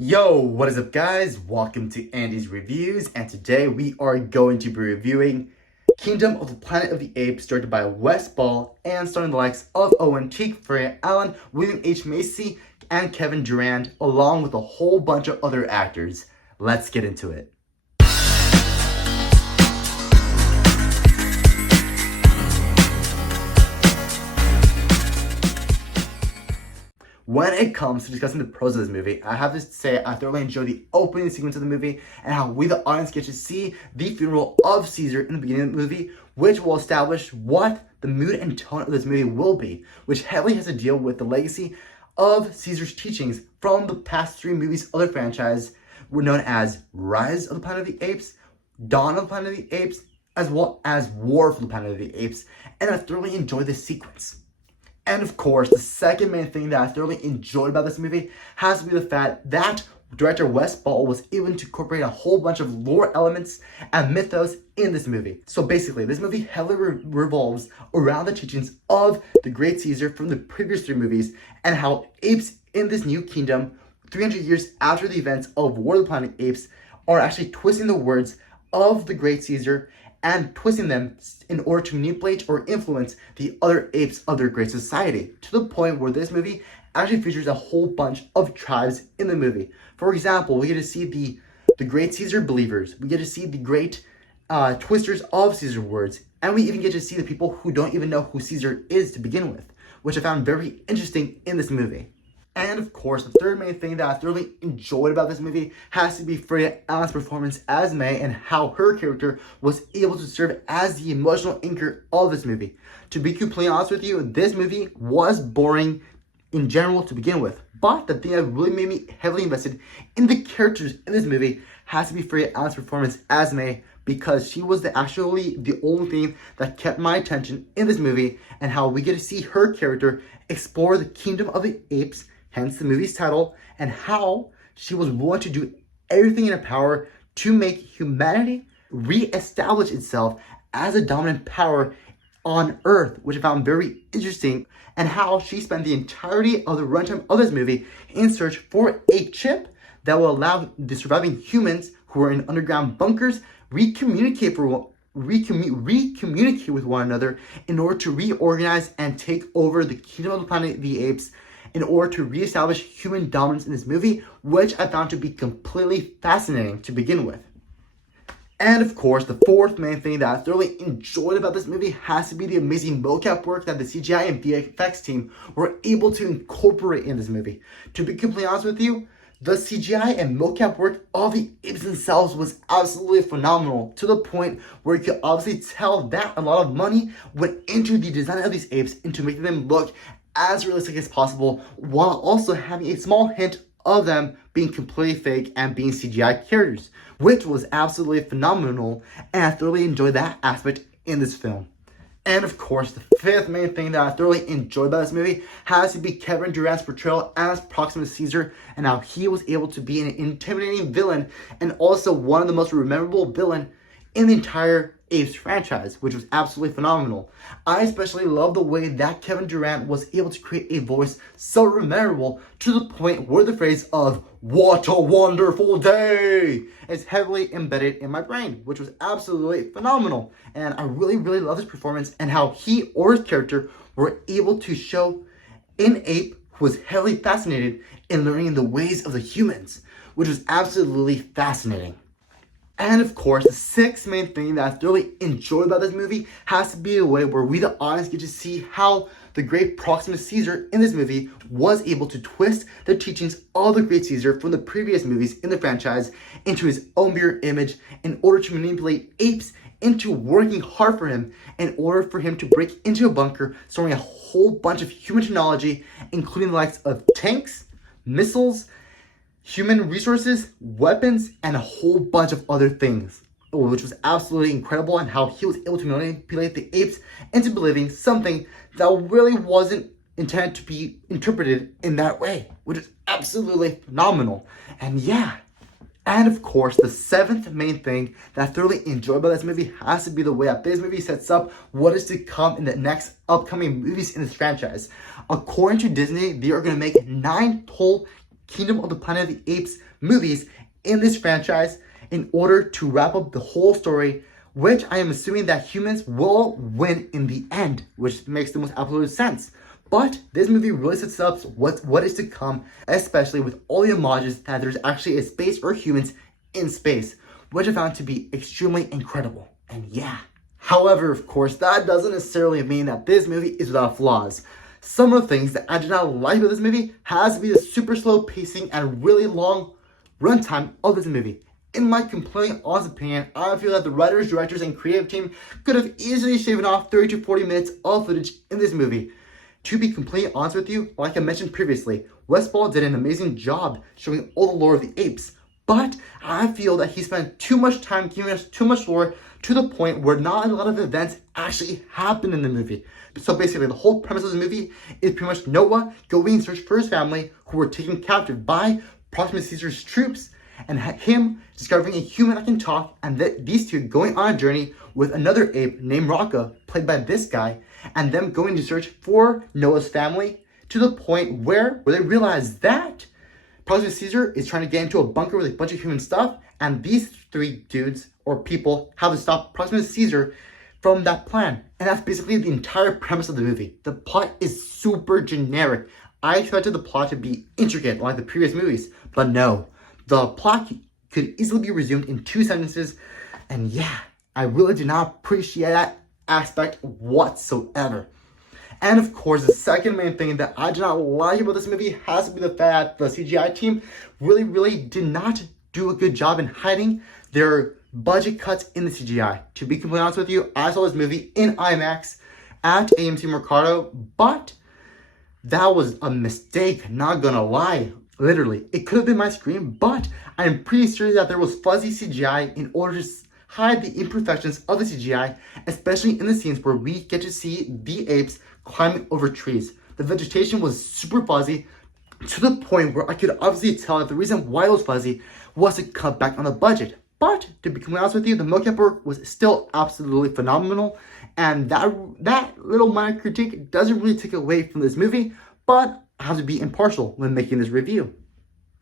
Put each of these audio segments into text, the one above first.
Yo, what is up guys? Welcome to Andy's Reviews, and today we are going to be reviewing Kingdom of the Planet of the Apes, directed by Wes Ball and starring the likes of Owen Teague, Freya Allan, William H. Macy, and Kevin Durand, along with a whole bunch of other actors. Let's get into it. When it comes to discussing the pros of this movie, I have to say I thoroughly enjoy the opening sequence of the movie and how we, the audience, get to see the funeral of Caesar in the beginning of the movie, which will establish what the mood and tone of this movie will be, which heavily has to deal with the legacy of Caesar's teachings from the past three movies of the franchise, were known as Rise of the Planet of the Apes, Dawn of the Planet of the Apes, as well as War for the Planet of the Apes, and I thoroughly enjoy this sequence. And of course, the second main thing that I thoroughly enjoyed about this movie has to be the fact that director Wes Ball was able to incorporate a whole bunch of lore elements and mythos in this movie. So basically, this movie heavily revolves around the teachings of the great Caesar from the previous three movies and how apes in this new kingdom, 300 years after the events of War of the Planet of the Apes, are actually twisting the words of the great Caesar and twisting them in order to manipulate or influence the other apes of their great society, to the point where this movie actually features a whole bunch of tribes in the movie. For example, we get to see the great Caesar believers, we get to see the great twisters of Caesar words, and we even get to see the people who don't even know who Caesar is to begin with, which I found very interesting in this movie. And of course, the third main thing that I thoroughly enjoyed about this movie has to be Freya Allan's performance as May and how her character was able to serve as the emotional anchor of this movie. To be completely honest with you, this movie was boring in general to begin with. But the thing that really made me heavily invested in the characters in this movie has to be Freya Allan's performance as May, because she was actually the only thing that kept my attention in this movie, and how we get to see her character explore the kingdom of the apes, hence the movie's title, and how she was willing to do everything in her power to make humanity re-establish itself as a dominant power on Earth, which I found very interesting, and how she spent the entirety of the runtime of this movie in search for a chip that will allow the surviving humans who are in underground bunkers recommunicate with one another in order to reorganize and take over the kingdom of the planet of the apes, in order to reestablish human dominance in this movie, which I found to be completely fascinating to begin with. And of course, the fourth main thing that I thoroughly enjoyed about this movie has to be the amazing mocap work that the CGI and VFX team were able to incorporate in this movie. To be completely honest with you, the CGI and mocap work of the apes themselves was absolutely phenomenal, to the point where you could obviously tell that a lot of money went into the design of these apes into making them look as realistic as possible, while also having a small hint of them being completely fake and being CGI characters, which was absolutely phenomenal, and I thoroughly enjoyed that aspect in this film. And of course, the fifth main thing that I thoroughly enjoyed about this movie has to be Kevin Durand's portrayal as Proximus Caesar, and how he was able to be an intimidating villain and also one of the most memorable villains in the entire Apes franchise, which was absolutely phenomenal. I especially love the way that Kevin Durand was able to create a voice so memorable, to the point where the phrase of "what a wonderful day" is heavily embedded in my brain, which was absolutely phenomenal. And I really love his performance, and how he or his character were able to show an ape who was heavily fascinated in learning the ways of the humans, which was absolutely fascinating. And of course, the sixth main thing that I thoroughly enjoyed about this movie has to be the way where we, the audience, get to see how the great Proximus Caesar in this movie was able to twist the teachings of the great Caesar from the previous movies in the franchise into his own mirror image, in order to manipulate apes into working hard for him, in order for him to break into a bunker storing a whole bunch of human technology, including the likes of tanks, missiles, human resources, weapons, and a whole bunch of other things, which was absolutely incredible, and how he was able to manipulate the apes into believing something that really wasn't intended to be interpreted in that way, which is absolutely phenomenal. And yeah, and of course, the seventh main thing that I thoroughly enjoy about this movie has to be the way that this movie sets up what is to come in the next upcoming movies in this franchise. According to Disney, they are going to make 9 total Kingdom of the Planet of the Apes movies in this franchise in order to wrap up the whole story, which I am assuming that humans will win in the end, which makes the most absolute sense. But this movie really sets up what is to come, especially with all the homages that there's actually a space or humans in space, which I found to be extremely incredible. And yeah. However, of course, that doesn't necessarily mean that this movie is without flaws. Some of the things that I did not like about this movie has to be the super slow pacing and really long runtime of this movie. In my completely honest opinion, I feel that the writers, directors, and creative team could have easily shaven off 30 to 40 minutes of footage in this movie. To be completely honest with you, like I mentioned previously, Wes Ball did an amazing job showing all the lore of the apes, but I feel that he spent too much time giving us too much lore to the point where not a lot of events actually happen in the movie. So basically, the whole premise of the movie is pretty much Noah going in search for his family who were taken captive by Proxima Caesar's troops, and him discovering a human that can talk, and these two going on a journey with another ape named Raka, played by this guy, and them going to search for Noah's family to the point where they realize that Proxima Caesar is trying to get into a bunker with a bunch of human stuff, and these three dudes or people have to stop Proxima Caesar from that plan. And that's basically the entire premise of the movie. The plot is super generic. I expected the plot to be intricate like the previous movies, but no. The plot could easily be resumed in 2 sentences, and yeah, I really did not appreciate that aspect whatsoever. And of course, the second main thing that I did not like about this movie has to be the fact that the CGI team really did not do a good job in hiding their budget cuts in the CGI. To be completely honest with you, I saw this movie in IMAX at AMC Mercado, but that was a mistake, not gonna lie. Literally, it could have been my screen, but I'm pretty sure that there was fuzzy CGI in order to hide the imperfections of the CGI, especially in the scenes where we get to see the apes climbing over trees. The vegetation was super fuzzy to the point where I could obviously tell that the reason why it was fuzzy was to cut back on the budget. But to be completely honest with you, the mocap work was still absolutely phenomenal, and that little minor critique doesn't really take away from this movie, but I have to be impartial when making this review.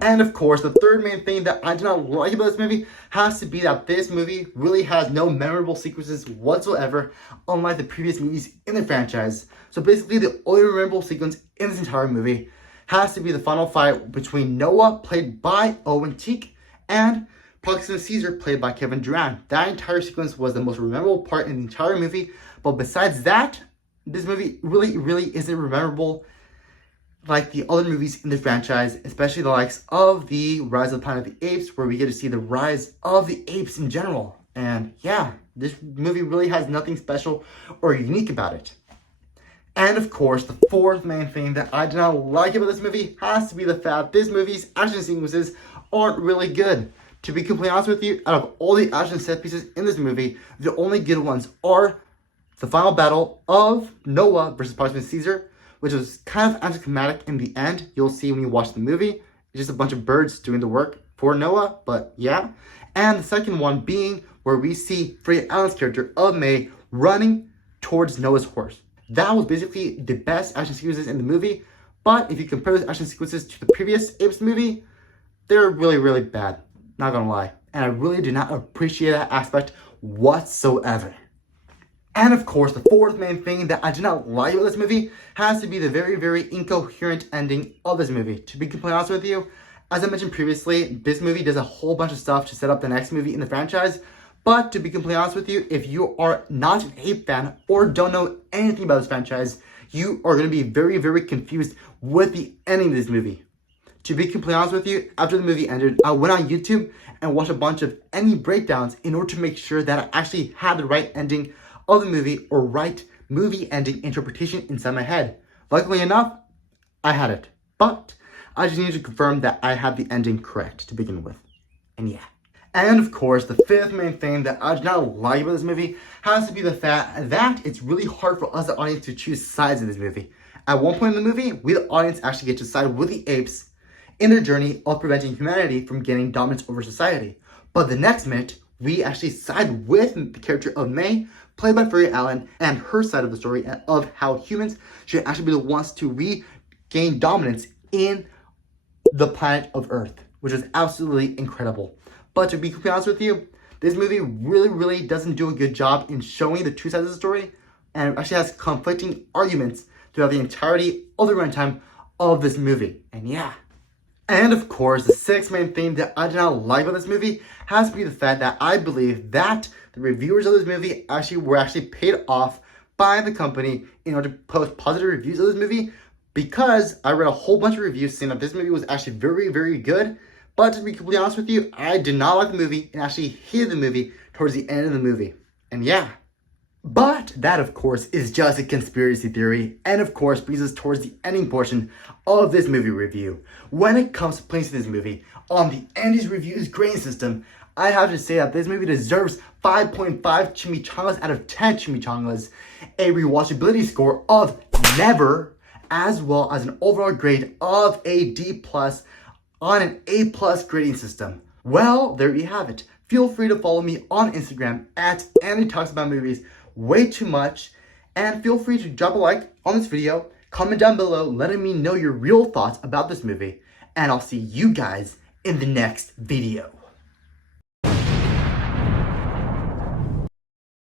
And of course, the third main thing that I do not like about this movie has to be that this movie really has no memorable sequences whatsoever, unlike the previous movies in the franchise. So basically, the only memorable sequence in this entire movie has to be the final fight between Noah, played by Owen Teague, and Proxima Caesar, played by Kevin Durand. That entire sequence was the most memorable part in the entire movie, but besides that, this movie really isn't memorable like the other movies in the franchise, especially the likes of the Rise of the Planet of the Apes, where we get to see the rise of the apes in general. And yeah, this movie really has nothing special or unique about it. And of course, the fourth main thing that I do not like about this movie has to be the fact this movie's action sequences aren't really good. To be completely honest with you, out of all the action set pieces in this movie, the only good ones are the final battle of Noah versus Proxima Caesar, which was kind of anticlimactic in the end. You'll see when you watch the movie. It's just a bunch of birds doing the work for Noah, but yeah. And the second one being where we see Freya Allan's character of May running towards Noah's horse. That was basically the best action sequences in the movie, but if you compare those action sequences to the previous Apes movie, they're really bad, not gonna lie. And I really did not appreciate that aspect whatsoever. And of course, the fourth main thing that I did not like about this movie has to be the very incoherent ending of this movie. To be completely honest with you, as I mentioned previously, this movie does a whole bunch of stuff to set up the next movie in the franchise. But to be completely honest with you, if you are not an Ape fan or don't know anything about this franchise, you are going to be very confused with the ending of this movie. To be completely honest with you, after the movie ended, I went on YouTube and watched a bunch of ending breakdowns in order to make sure that I actually had the right ending of the movie or right movie ending interpretation inside my head. Luckily enough, I had it. But I just needed to confirm that I had the ending correct to begin with. And yeah. And of course, the fifth main thing that I do not like about this movie has to be the fact that it's really hard for us, the audience, to choose sides in this movie. At one point in the movie, we, the audience, actually get to side with the apes in their journey of preventing humanity from gaining dominance over society. But the next minute, we actually side with the character of May, played by Freya Allan, and her side of the story of how humans should actually be the ones to regain dominance in the planet of Earth, which was absolutely incredible. But to be completely honest with you, this movie really doesn't do a good job in showing the two sides of the story, and it actually has conflicting arguments throughout the entirety of the runtime of this movie. And yeah. And of course, the sixth main thing that I did not like about this movie has to be the fact that I believe that the reviewers of this movie were paid off by the company in order to post positive reviews of this movie, because I read a whole bunch of reviews saying that this movie was actually very good. But to be completely honest with you, I did not like the movie and actually hated the movie towards the end of the movie. And yeah. But that, of course, is just a conspiracy theory, and of course brings us towards the ending portion of this movie review. When it comes to placing this movie on the Andy's Reviews grading system, I have to say that this movie deserves 5.5 chimichangas out of 10 chimichangas, a rewatchability score of never, as well as an overall grade of a D+ on an A+ grading system. Well, there you have it. Feel free to follow me on Instagram at Andy Talks About Movies Way Too Much, and feel free to drop a like on this video, comment down below letting me know your real thoughts about this movie, and I'll see you guys in the next video.